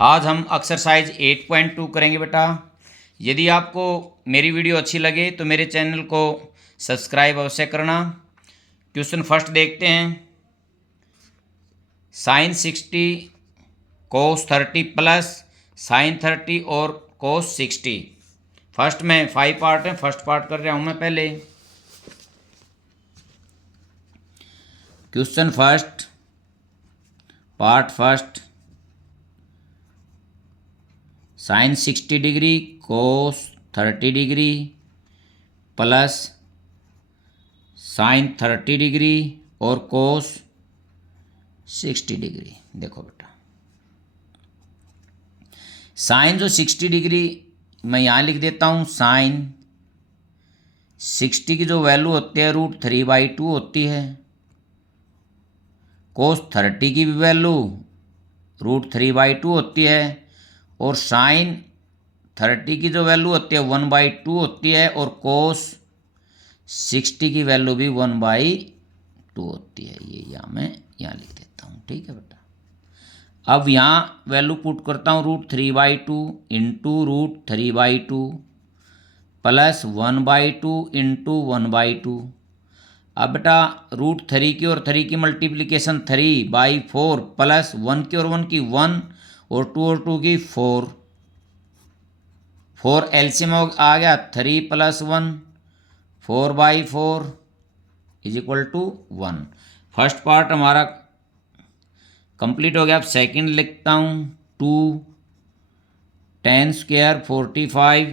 आज हम एक्सरसाइज 8.2 करेंगे बेटा। यदि आपको मेरी वीडियो अच्छी लगे तो मेरे चैनल को सब्सक्राइब अवश्य करना। क्वेश्चन फर्स्ट देखते हैं। साइन 60 कोस 30 प्लस साइन 30 और कोस 60। फर्स्ट में 5 पार्ट है, फर्स्ट पार्ट कर रहा हूँ मैं पहले। Question first, part first. Sine 60 degree cos 30 degree plus sine 30 degree और कोस 60 डिग्री। देखो बेटा, साइन जो 60 डिग्री मैं यहाँ लिख देता हूँ। साइन 60 की जो वैल्यू होती है √3/2 होती है। कोस 30 की भी वैल्यू √3/2 होती है। और साइन 30 की जो वैल्यू होती है 1/2 होती है। और कोस 60 की वैल्यू भी 1/2 होती है। ये मैं यहाँ लिख देता हूँ। ठीक है बेटा, अब यहाँ वैल्यू पुट करता हूँ √3/2 इंटू √3/2 प्लस 1/2 इंटू 1/2। अब बेटा √3 की और 3 की मल्टीप्लिकेशन 3/4 प्लस 1 की और 1 की 1 और 2 की 4 एलसीएम आ गया 3 + 1 4/4 = 1। फर्स्ट पार्ट हमारा कंप्लीट हो गया। अब सेकंड लिखता हूँ। 2 10² 45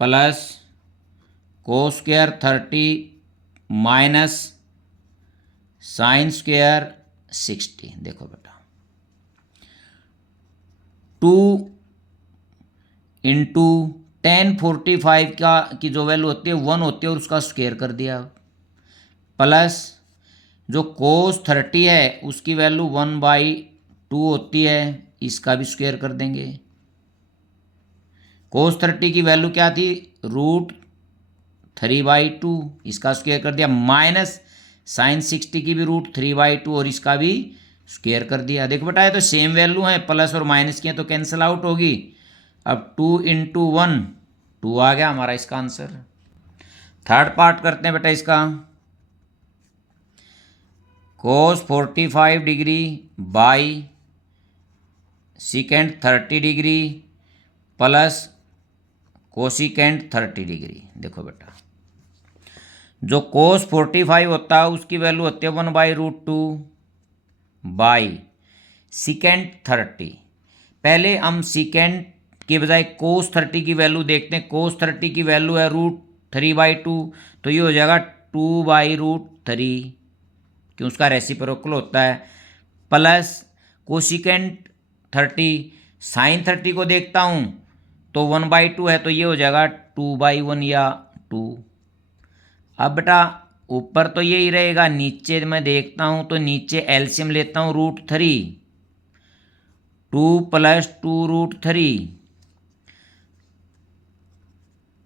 प्लस cos² 30 माइनस sin² 60। देखो बेटा, 2 इंटू 1045 की जो वैल्यू होती है 1 होती है और उसका स्क्वायर कर दिया। प्लस जो कोस 30 है उसकी वैल्यू 1/2 होती है, इसका भी स्क्वायर कर देंगे। कोस 30 की वैल्यू क्या थी? √3/2, इसका स्क्वायर कर दिया। माइनस साइन 60 की भी √3/2 और इसका भी स्क्वायर कर दिया। देखो बेटा, ये तो सेम वैल्यू है, प्लस और माइनस की है तो कैंसिल आउट होगी। अब 2 × 1 2 आ गया हमारा इसका आंसर। थर्ड पार्ट करते हैं बेटा इसका। Cos 45 degree by secant 30 degree plus cosecant 30 degree. देखो बेटा, जो कोस 45 होता है उसकी वैल्यू होती है 1/√2 बाई सिकेंड 30। पहले हम सिकेंड के बजाय कोस 30 की वैल्यू देखते हैं। कोस 30 की वैल्यू है √3/2, तो ये हो जाएगा 2/√3, क्यों उसका रेसिप्रोकल होता है। प्लस कोसिकेंड 30, साइन 30 को देखता हूँ तो 1/2 है, तो ये हो जाएगा 2/1 या 2। अब बेटा ऊपर तो यही रहेगा, नीचे मैं देखता हूँ तो नीचे एलसीएम लेता हूँ √3, 2 + 2√3।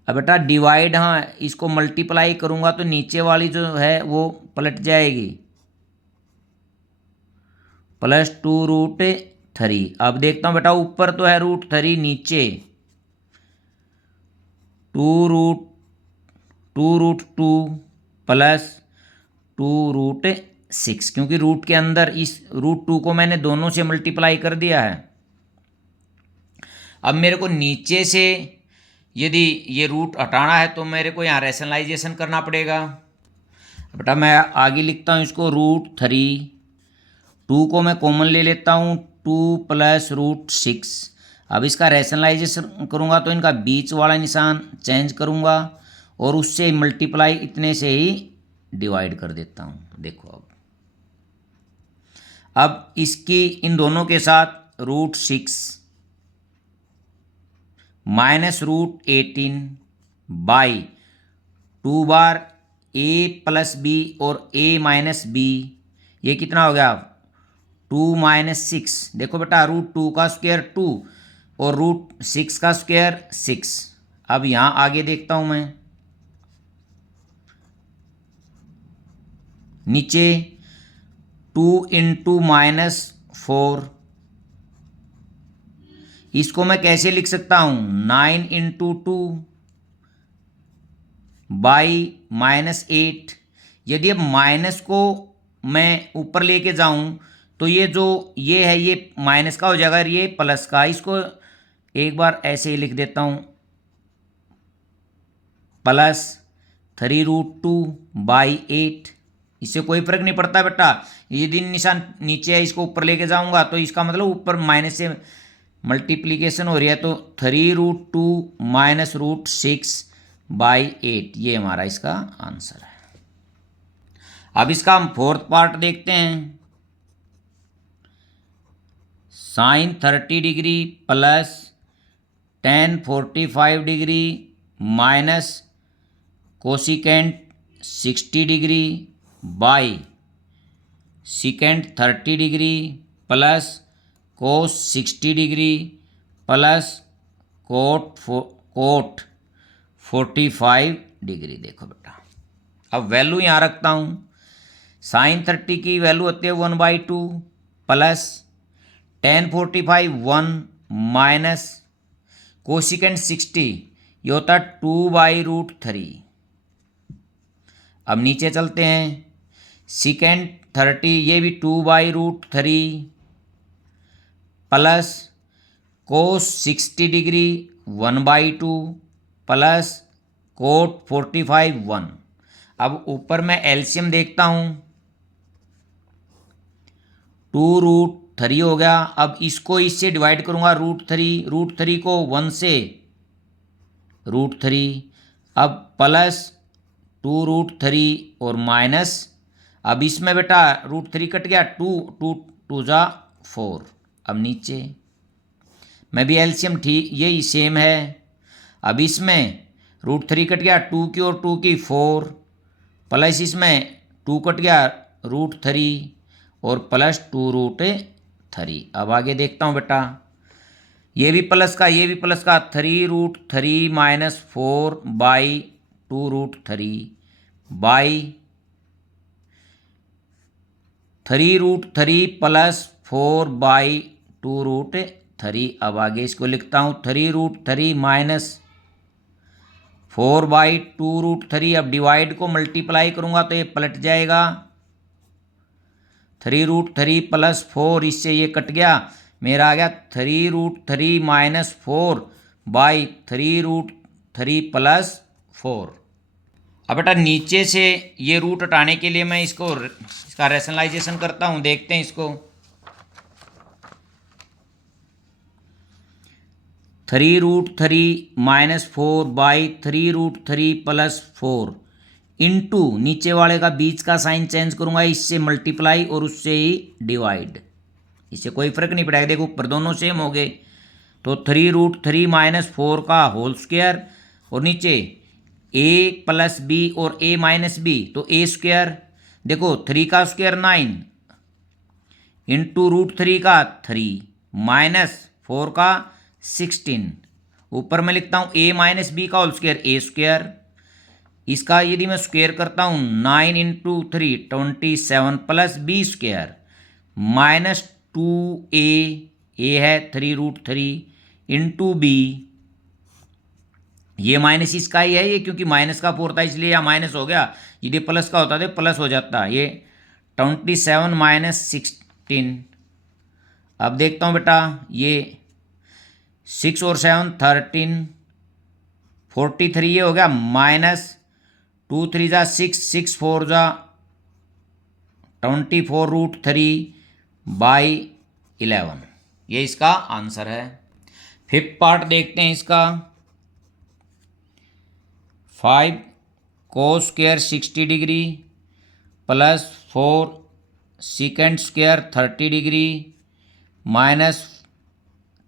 अब बेटा डिवाइड, हाँ इसको मल्टीप्लाई करूँगा तो नीचे वाली जो है वो पलट जाएगी, +2√3। अब देखता हूँ बेटा, ऊपर तो है √3, नीचे 2√2 प्लस 2√6, क्योंकि रूट के अंदर इस √2 को मैंने दोनों से मल्टीप्लाई कर दिया है। अब मेरे को नीचे से यदि ये रूट हटाना है तो मेरे को यहाँ रैशनलाइजेशन करना पड़ेगा। बेटा मैं आगे लिखता हूँ इसको √3, 2 को मैं कॉमन ले लेता हूँ, 2 + √6। अब इसका रैशनलाइजेशन करूँगा तो इनका बीच वाला निशान चेंज करूँगा और उससे मल्टीप्लाई इतने से ही डिवाइड कर देता हूँ। देखो अब इसकी इन दोनों के साथ √6 minus √18 by 2 bar a + b और a - b, ये कितना हो गया? 2 - 6। देखो बेटा, √2 का स्क्वायर 2 और √6 का स्क्वायर 6। अब यहाँ आगे देखता हूँ मैं, नीचे 2 × -4 इसको मैं कैसे लिख सकता हूँ, 9 इंटू 2 बाई -8। यदि अब माइनस को मैं ऊपर लेके जाऊं तो ये जो ये है ये माइनस का हो जाएगा, ये प्लस का। इसको एक बार ऐसे ही लिख देता हूं, +3√2/8। इससे कोई फर्क नहीं पड़ता बेटा, यदि निशान नीचे है इसको ऊपर लेके जाऊंगा तो इसका मतलब ऊपर माइनस से मल्टीप्लीकेशन हो रही है, तो 3√2 - √6/8 ये हमारा इसका आंसर है। अब इसका हम फोर्थ पार्ट देखते हैं। sin30° plus tan45° minus cosecant 60° by secant30° plus cos 60° plus cot 45°। देखो बेटा, अब वैल्यू यहाँ रखता हूँ। sin30 की वैल्यू होती है 1/2 प्लस tan45 1 माइनस कोसिकेंट 60 ये होता है 2/√3। अब नीचे चलते हैं, secant30 ये भी 2/√3 प्लस cos 60° 1/2 प्लस cot 45 1। अब ऊपर मैं एलसीएम देखता हूँ, 2√3 हो गया। अब इसको इससे डिवाइड करूँगा √3 को 1 से √3, अब प्लस 2√3 और माइनस, अब इसमें बेटा √3 कट गया, 2 जा 4। अब नीचे मैं भी एलसीएम ठीक यही सेम है। अब इसमें √3 कट गया, 2 की और 2 की 4, प्लस इसमें 2 कट गया √3 और प्लस 2√3। अब आगे देखता हूँ बेटा, ये भी प्लस का ये भी प्लस का, 3√3 - 4/2√3 बाई 3√3 प्लस 4/2√3। अब आगे इसको लिखता हूँ 3√3 माइनस 4/2√3। अब डिवाइड को मल्टीप्लाई करूँगा तो ये पलट जाएगा, 3√3 प्लस 4, इससे ये कट गया, मेरा आ गया 3√3 माइनस 4/3√3 प्लस 4। अब बेटा नीचे से ये रूट हटाने के लिए मैं इसका रैशनलाइजेशन करता हूँ, देखते हैं इसको। 3√3 माइनस 4/3√3 प्लस 4 इंटू नीचे वाले का बीच का साइन चेंज करूंगा, इससे मल्टीप्लाई और उससे ही डिवाइड, इससे कोई फर्क नहीं पड़ेगा। देखो ऊपर दोनों सेम हो गए, तो 3√3 माइनस 4 का होल स्क्वायर और नीचे a प्लस बी और a माइनस बी, तो a स्क्वायर। देखो 3 का स्क्वायर 9 इंटू √3 का 3 माइनस 4 का 16, ऊपर मैं लिखता हूँ a माइनस बी का होल स्क्वायर a स्क्वायर। इसका यदि मैं स्क्वायर करता हूँ 9 into 3 27 plus B square minus 2a, A है 3√3 इंटू बी, ये माइनस इसका ही है, ये क्योंकि माइनस का 4 था इसलिए यह माइनस हो गया, यदि प्लस का होता तो प्लस हो जाता, ये 27 माइनस 16। अब देखता हूँ बेटा, ये 6 और 7 13 43, ये हो गया माइनस 2 3 जा 6 6 4 जा 24√3/11, ये इसका आंसर है। फिफ्थ पार्ट देखते हैं इसका। 5 cos square 60° plus 4 secant square 30° minus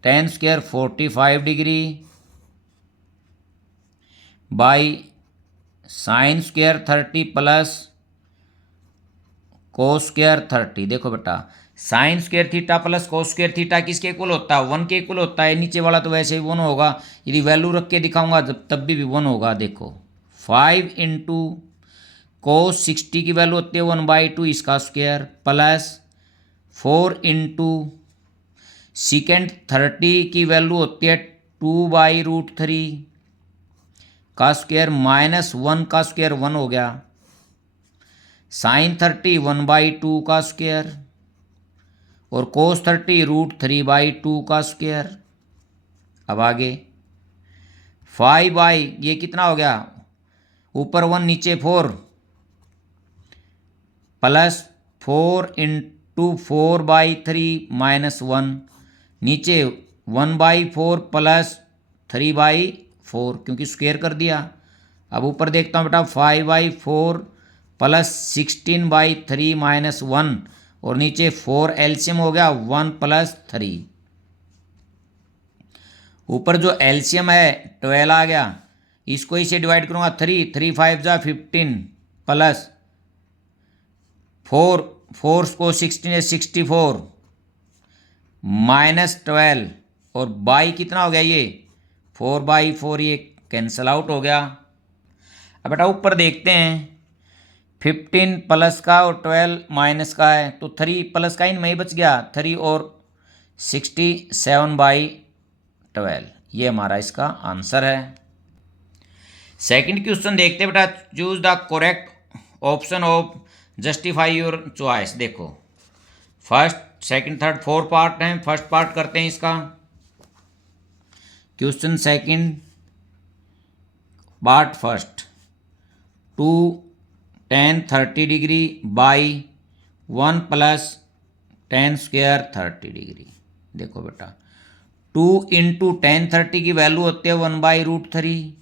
tan square 45° by sine square 30 plus cos square 30। देखो बेटा, sine square theta plus cos square theta किसके इक्वल होता है, 1 के इक्वल होता है। नीचे वाला तो वैसे ही 1 होगा, यदि वैल्यू रख के दिखाऊंगा तब भी 1 होगा। देखो 5 इंटू कोस 60 की वैल्यू होती है 1/2 इसका स्क्वायर प्लस 4 इंटू सीकेंड 30 की वैल्यू होती है 2/√3 का स्क्वायर माइनस 1 का स्क्वायर 1 हो गया। साइन 30 1/2 का स्क्वायर और कोस 30 √3/2 का स्क्वायर। अब आगे 5 ये कितना हो गया, ऊपर 1 नीचे 4 प्लस 4 इंटू 4/3 माइनस 1 नीचे 1/4 प्लस 3/4 क्योंकि स्क्वायर कर दिया। अब ऊपर देखता हूँ बेटा 5/4 प्लस 16/3 माइनस 1 और नीचे 4 एलसीएम हो गया 1 प्लस 3। ऊपर जो एलसीएम है 12 आ गया, इसको इसे डिवाइड करूँगा 3 5 जा 15 प्लस 4 4 को 16 है 64 माइनस 12 और बाई कितना हो गया ये 4/4, ये कैंसल आउट हो गया। अब बेटा ऊपर देखते हैं 15 प्लस का और 12 माइनस का है तो 3 प्लस का इनमें ही बच गया 3 और 67/12, ये हमारा इसका आंसर है। सेकंड क्वेश्चन देखते हैं बेटा, choose the correct option of justify your choice. देखो फर्स्ट सेकंड थर्ड 4 पार्ट हैं, फर्स्ट पार्ट करते हैं इसका। Question second part first 2 tan 30 degree by 1 plus tan square 30 degree. देखो बेटा 2 इंटू tan 30 की वैल्यू होती है 1/√3,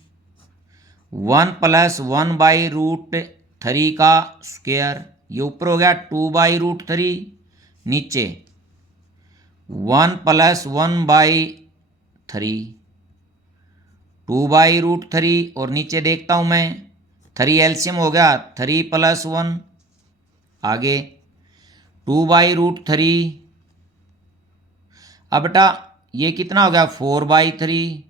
1 प्लस 1/√3 का स्क्वायर, ये ऊपर हो गया 2/√3 नीचे 1 प्लस 1/3 2/√3 और नीचे देखता हूँ मैं 3 एलसीएम हो गया 3 प्लस 1, आगे 2/√3। अब बेटा ये कितना हो गया 4/3,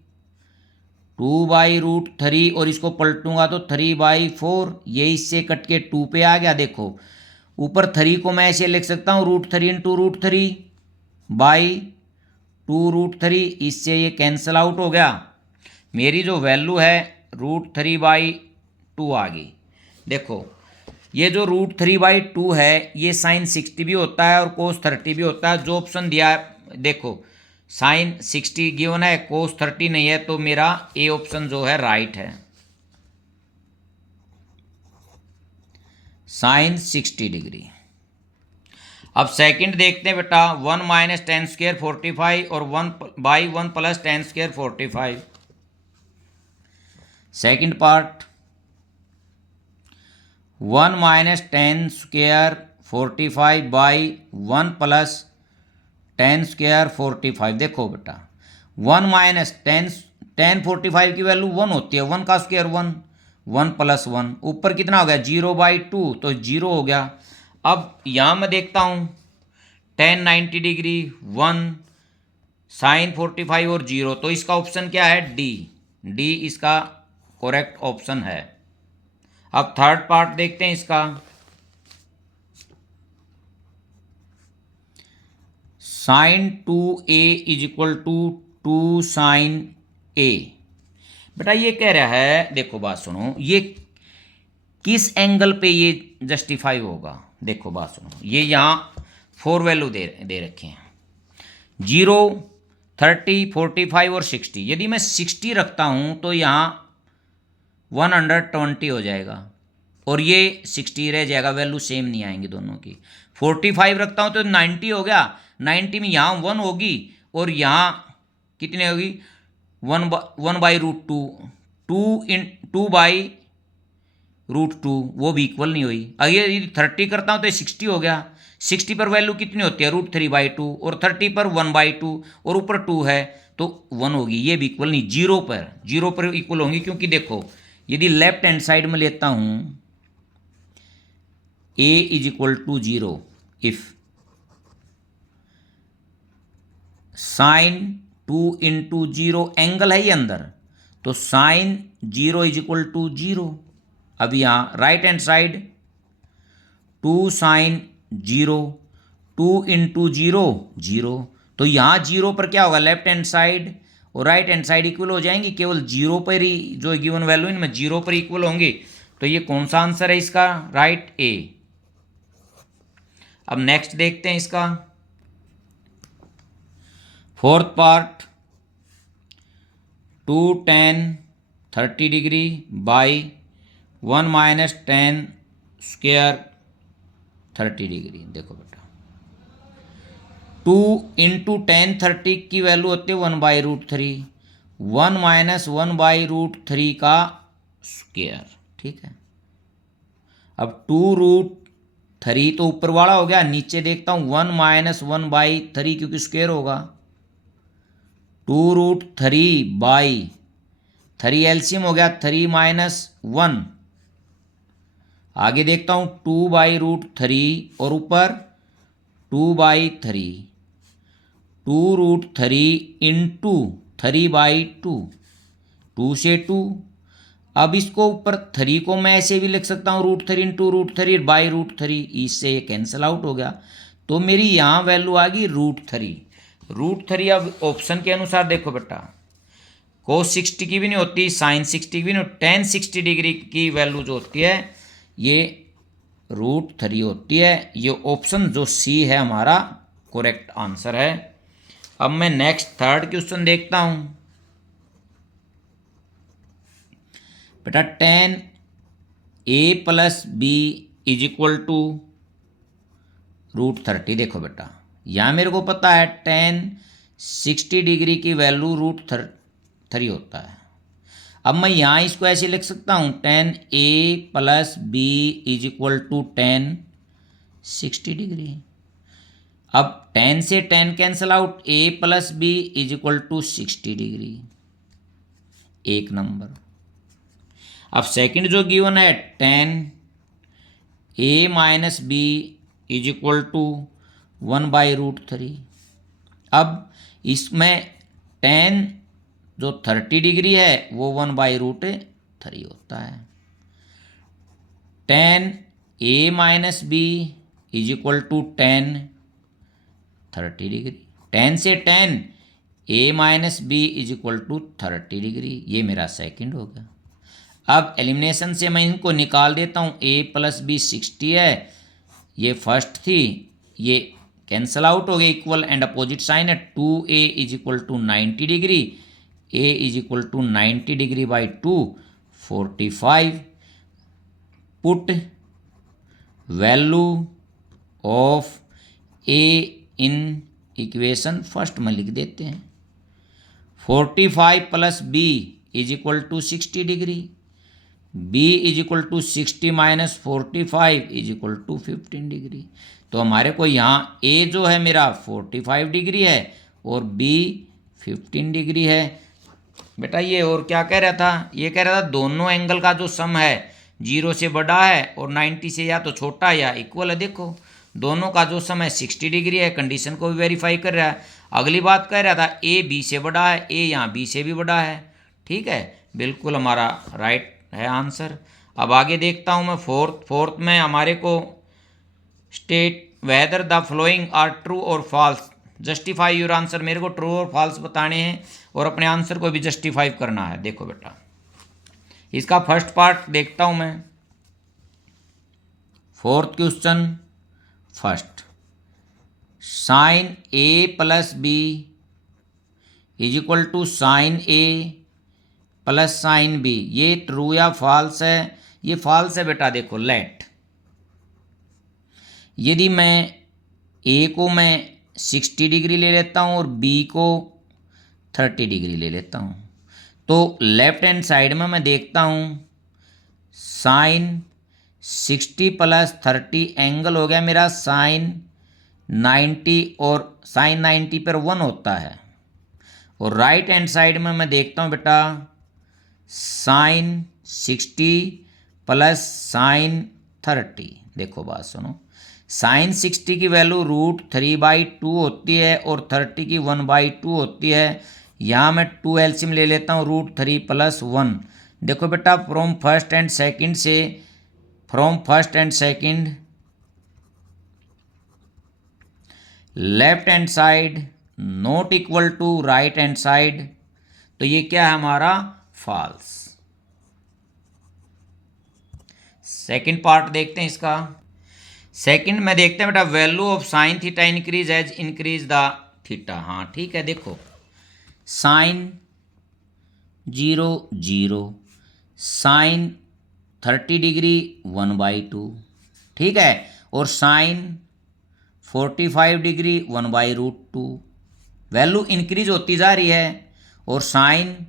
2/√3 और इसको पलटूंगा तो 3/4, ये इससे कट के 2 पे आ गया। देखो ऊपर 3 को मैं ऐसे लिख सकता हूँ √3 इंटू √3 बाई 2√3, इससे ये कैंसल आउट हो गया। मेरी जो वैल्यू है √3/2 आ गई। देखो ये जो √3/2 है ये साइन 60 भी होता है और कोस 30 भी होता है। जो ऑप्शन दिया है देखो साइन 60 गिवन है कोस 30 नहीं है, तो मेरा ए ऑप्शन जो है राइट है, साइन 60 डिग्री। अब सेकंड देखते हैं बेटा 1 माइनस tan स्क्वायर 45 और 1/1 plus tan square 45। Second part 1 minus tan square 45 by 1 plus tan square 45। देखो बेटा 1 माइनस tan 45 की वैल्यू 1 होती है, 1 का स्क्वायर 1, 1 प्लस 1 ऊपर कितना हो गया 0/2 तो 0 हो गया। अब यहाँ मैं देखता हूँ tan 90 डिग्री 1 साइन 45 और 0, तो इसका ऑप्शन क्या है डी, डी इसका करेक्ट ऑप्शन है। अब थर्ड पार्ट देखते हैं इसका, sine 2a is equal to 2 sine a। बेटा ये कह रहा है, देखो बात सुनो, ये किस एंगल पे ये जस्टिफाई होगा। देखो बात सुनो, ये यहाँ 4 वैल्यू दे रखे हैं 0 30 45 और 60। यदि मैं 60 रखता हूँ तो यहाँ 120 हो जाएगा और ये 60 रह जाएगा, वैल्यू सेम नहीं आएंगी दोनों की। 45 रखता हूँ तो 90 हो गया, 90 में यहाँ 1 होगी और यहाँ कितनी होगी 1/√2, 2/√2, वो भी इक्वल नहीं हुई। अगर यदि 30 करता हूँ तो 60 हो गया, 60 पर वैल्यू कितनी होती है √3/2 और 30 पर 1/2 और ऊपर 2 है तो 1 होगी, ये भी इक्वल नहीं। 0 पर इक्वल होंगी, क्योंकि देखो यदि लेफ्ट हैंड साइड में लेता हूँ a is equal to 0 if sine 2 into 0 angle है ये अंदर, तो साइन 0 इज इक्वल टू 0। अब यहाँ right hand side 2 sine 0, 2 into 0 0, तो यहाँ जीरो पर क्या होगा, लेफ्ट हैंड साइड और राइट हैंड साइड इक्वल हो जाएंगी, केवल जीरो पर ही जो गिवन वैल्यू इनमें जीरो पर इक्वल होंगे। तो ये कौन सा आंसर है इसका, राइट ए। अब नेक्स्ट देखते हैं इसका fourth part, 2 tan 30 degree by 1 minus ten square 30 degree. देखो बेटा 2 इंटू टेन 30 की वैल्यू होती है 1/√3, 1 माइनस 1/√3 का स्क्वायर, ठीक है। अब 2√3 तो ऊपर वाला हो गया, नीचे देखता हूँ 1 माइनस 1/3 क्योंकि स्क्वायर होगा, 2√3/3 एलसीएम हो गया 3 माइनस 1। आगे देखता हूँ 2/√3 और ऊपर 2/3, 2√3 इंटू 3/2, 2 से 2। अब इसको ऊपर 3 को मैं ऐसे भी लिख सकता हूँ √3 इंटू √3/√3, इससे ये कैंसिल आउट हो गया। तो मेरी यहाँ वैल्यू आ गई √3। अब ऑप्शन के अनुसार देखो बेटा, cos 60 की भी नहीं होती, sin 60 की भी नहीं, tan 60 डिग्री की वैल्यू जो होती है ये √3 होती है। ये ऑप्शन जो सी है हमारा करेक्ट आंसर है। अब मैं नेक्स्ट थर्ड क्वेश्चन देखता हूं बेटा, tan a plus B is equal to √30। देखो बेटा यहाँ मेरे को पता है tan 60 डिग्री की वैल्यू √3 होता है। अब मैं यहाँ इसको ऐसे लिख सकता हूँ tan a plus B is equal to tan 60 degree. अब tan से tan cancel out, a plus B is equal to 60 degree, एक नंबर। अब सेकंड जो गिवन है tan a minus B is equal to 1/√3। अब इसमें tan जो 30 डिग्री है वो 1/√3 होता है। tan a minus B is equal to tan 30 degree, tan से tan a minus B is equal to 30 degree, ये मेरा सेकंड हो गया। अब एलिमिनेशन से मैं इनको निकाल देता हूँ, a प्लस बी 60 है, ये फर्स्ट थी, ये कैंसल आउट हो गए, इक्वल एंड अपोजिट साइन है, 2a is equal to 90 degree, a is equal to 90 degree by 2 45। Put value of a in equation first में लिख देते हैं, 45 प्लस b is equal to 60 degree, b is equal to 60 minus 45 is equal to 15 degree. तो हमारे को यहाँ a जो है मेरा 45 डिग्री है और b 15 डिग्री है। बेटा ये और क्या कह रहा था, ये कह रहा था दोनों एंगल का जो सम है 0 से बड़ा है और 90 से या तो छोटा या इक्वल है। देखो दोनों का जो सम है 60 डिग्री है, कंडीशन को भी वेरीफाई कर रहा है। अगली बात कह रहा था a b से बड़ा है, a यहाँ b से भी बड़ा है, ठीक है, बिल्कुल हमारा राइट है आंसर। अब आगे देखता हूँ मैं फोर्थ में हमारे को state whether the following are true और फॉल्स, जस्टिफाई योर आंसर। मेरे को ट्रू और फॉल्स बताने हैं और अपने आंसर को भी जस्टिफाई करना है। देखो बेटा इसका फर्स्ट पार्ट देखता हूँ मैं, fourth question first, sine a plus B is equal to sine a plus sine B, ये ट्रू या फॉल्स है, ये फॉल्स है बेटा। देखो लेट, यदि मैं a को मैं 60 डिग्री ले लेता हूँ और b को 30 डिग्री ले लेता हूँ, तो लेफ्ट हैंड साइड में मैं देखता हूँ साइन 60 प्लस 30 एंगल हो गया मेरा साइन 90 और साइन 90 पर 1 होता है। और राइट हैंड साइड में मैं देखता हूँ बेटा साइन 60 प्लस साइन 30। देखो बात सुनो, साइन 60 की वैल्यू √3/2 होती है और 30 की 1/2 होती है। यहाँ मैं 2 एलसीएम ले लेता हूँ √3 प्लस 1। देखो बेटा from first and second left hand side not equal to right hand side, तो ये क्या है हमारा फॉल्स। सेकंड पार्ट देखते हैं इसका। सेकंड में देखते हैं बेटा, value of sine theta increase as increase the theta. हाँ ठीक है, देखो साइन 0 0, साइन 30 डिग्री 1/2, ठीक है, और साइन 45 डिग्री 1/√2। वैल्यू इंक्रीज होती जा रही है, और साइन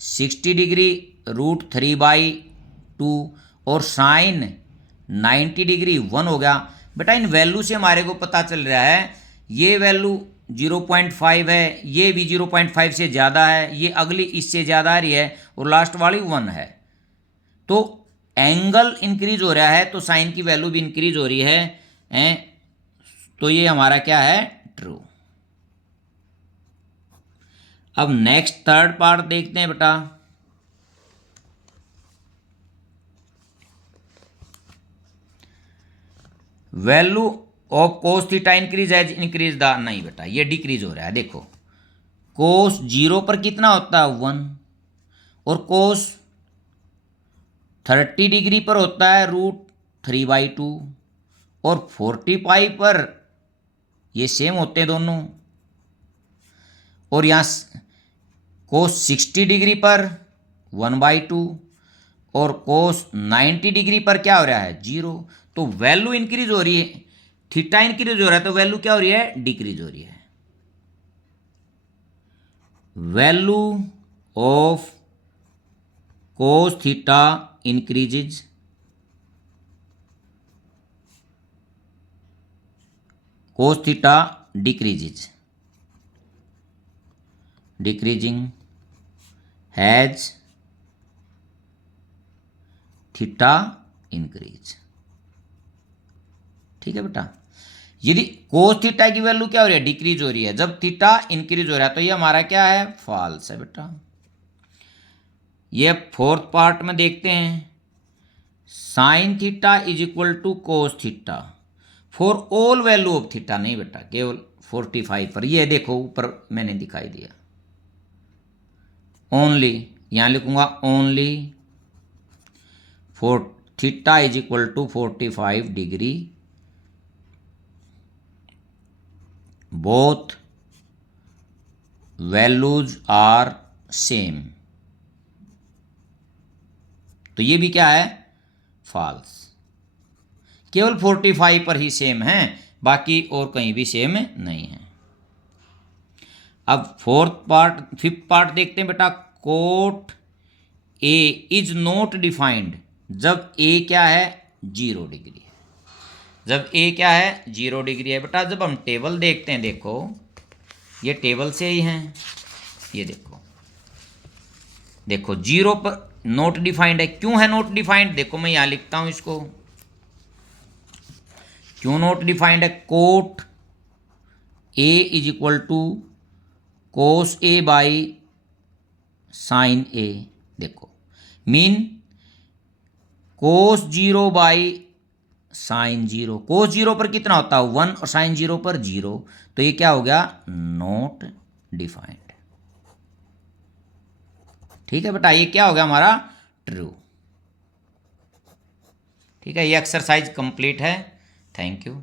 60 डिग्री √3/2 और साइन 90 डिग्री 1 हो गया। बेटा इन वैल्यू से हमारे को पता चल रहा है ये वैल्यू 0.5 है, ये भी 0.5 से ज़्यादा है, ये अगली इससे ज़्यादा आ रही है, और लास्ट वाली 1 है। तो एंगल इंक्रीज हो रहा है तो साइन की वैल्यू भी इंक्रीज हो रही है, तो ये हमारा क्या है ट्रू। अब नेक्स्ट थर्ड पार्ट देखते हैं बेटा। Value of cos theta increase as increase the, नहीं बेटा ये डिक्रीज हो रहा है। देखो कोस 0 पर कितना होता है 1, और कोस 30 डिग्री पर होता है √3/2, और 45 पर ये सेम होते हैं दोनों, और यहाँ कोस 60 डिग्री पर 1/2, और कोस 90 डिग्री पर क्या हो रहा है 0। तो वैल्यू इंक्रीज हो रही है, थीटा इंक्रीज हो रहा है, तो वैल्यू क्या हो रही है डिक्रीज हो रही है। Value of cos theta increases, cos theta decreases, decreasing has theta increase. ठीक है बेटा, यदि कोस थीटा की वैल्यू क्या हो रही है डिक्रीज हो रही है, जब थीटा इंक्रीज हो रहा है तो ये हमारा क्या है फॉल्स है बेटा। ये फोर्थ पार्ट में देखते हैं, sine theta is equal to cos theta for all value of theta, नहीं बेटा केवल 45 पर। ये देखो ऊपर मैंने दिखाई दिया ओनली, यहां लिखूंगा only for theta is equal to 45 degree both values are same, तो ये भी क्या है फॉल्स। केवल 45 पर ही सेम है, बाकी और कहीं भी सेम नहीं है। अब फिफ्थ पार्ट देखते हैं बेटा, coat A is not defined जब ए क्या है 0 डिग्री है। जब ए क्या है 0 डिग्री है बेटा, जब हम टेबल देखते हैं, देखो ये टेबल से ही हैं, ये देखो देखो 0 पर नॉट डिफाइंड है। क्यों है नॉट डिफाइंड, देखो मैं यहां लिखता हूं इसको, क्यों नॉट डिफाइंड है। Cot A is equal to cos A by sine A, देखो mean cos 0 by sine 0। Cos 0 पर कितना होता है 1 और साइन 0 पर 0, तो ये क्या हो गया नॉट डिफाइंड। ठीक है बेटा, ये क्या हो गया हमारा ट्रू। ठीक है, ये एक्सरसाइज कंप्लीट है। Thank you.